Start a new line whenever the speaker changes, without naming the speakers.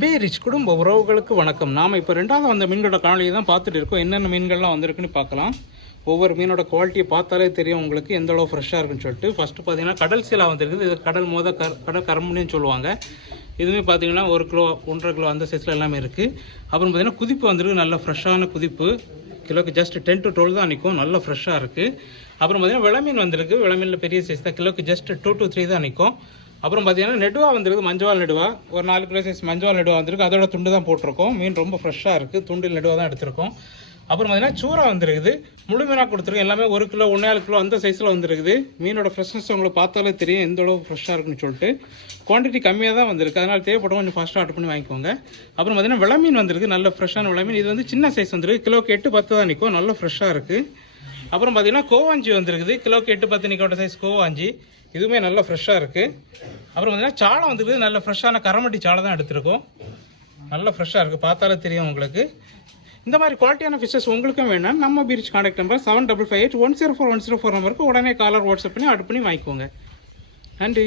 பே rich குடும்ப உறவுகளுக்கு வணக்கம். நாம் இப்போ ரெண்டாவது அந்த மீன்களோட காணொலியை தான் பார்த்துட்டு இருக்கோம். என்னென்ன மீன்கள்லாம் வந்திருக்குன்னு பார்க்கலாம். ஒவ்வொரு மீனோட குவாலிட்டியை பார்த்தாலே தெரியும் உங்களுக்கு எந்த அளவு ஃப்ரெஷ்ஷாக இருக்குன்னு சொல்லிட்டு. ஃபஸ்ட்டு பார்த்தீங்கன்னா கடல் சீலா வந்திருக்குது. இது கடல் மோத கர் கடல் கரம்புன்னு சொல்லுவாங்க. இதுவுமே பார்த்தீங்கன்னா ஒரு கிலோ ஒன்றரை கிலோ அந்த சைஸில் எல்லாமே இருக்குது அப்புறம் பார்த்தீங்கன்னா குதிப்பு வந்திருக்கு. நல்ல ஃப்ரெஷ்ஷான குதிப்பு. கிலோக்கு ஜஸ்ட் டென் டு டுவெல் தான் நிற்கும் நல்ல ஃப்ரெஷ்ஷாக இருக்குது அப்புறம் பார்த்தீங்கன்னா விளமீன் வந்திருக்கு. விளமீனில் பெரிய சைஸ் தான். கிலோக்கு ஜஸ்ட் டூ டு த்ரீ தான் நிற்கும் அப்புறம் பார்த்தீங்கன்னா நெடுவா வந்திருக்கு மஞ்சவால் நெடுவா. ஒரு நாலு கிலோ சைஸ் மஞ்சவால் நெடுவா வந்திருக்கு. அதோட துண்டு தான் போட்டிருக்கோம். மீன் ரொம்ப ஃப்ரெஷ்ஷாக இருக்குது துண்டில் நெடுவா தான் எடுத்திருக்கோம். அப்புறம் பார்த்தீங்கன்னா சூறா வந்திருக்குது. முழு மீனாக கொடுத்துருக்கோம். எல்லாமே ஒரு கிலோ ஒன்றே கிலோ அந்த சைஸில் வந்திருக்குது. மீனோட ஃப்ரெஷ்னஸ் உங்களுக்கு பார்த்தாலே தெரியும் எந்த அளவு ஃப்ரெஷ்ஷாக இருக்குன்னு சொல்லிட்டு. குவான்டிட்டி கம்மியாக தான் வந்திருக்கு. அதனால் தேவைப்படும் கொஞ்சம் ஃபாஸ்ட்டாக ஆர்டர் பண்ணி வாங்கிக்கோங்க. அப்புறம் பார்த்தீங்கன்னா விளமீன் வந்திருக்கு. நல்ல ஃப்ரெஷ்ஷான விளமீன் இது வந்து சின்ன சைஸ் வந்துருக்கு. கிலோக்கு எட்டு பத்து தான் நிற்கும் நல்ல ஃப்ரெஷ்ஷாக இருக்குது அப்புறம் பார்த்தீங்கன்னா கோவாஞ்சி வந்திருக்குது. கிலோக்கு எட்டு பத்து நிற்கோட சைஸ் கோவாஞ்சி. இதுவுமே நல்லா ஃப்ரெஷ்ஷாக இருக்குது அப்புறம் பார்த்தீங்கன்னா சாலை வந்துருக்குது. நல்ல ஃப்ரெஷ்ஷான கரமட்டி சாலை தான் எடுத்திருக்கோம். நல்ல ஃப்ரெஷ்ஷாக இருக்குது பார்த்தாலே தெரியும் உங்களுக்கு. இந்த மாதிரி குவாலிட்டியான ஃபிஷஸ் உங்களுக்கும் வேணும். நம்ம beach contact number seven double five eight one zero four one zero four நம்பருக்கு உடனே காலர் வாட்ஸ்அப் பண்ணி ஆர்டர் பண்ணி வாங்கிக்கோங்க. நன்றி.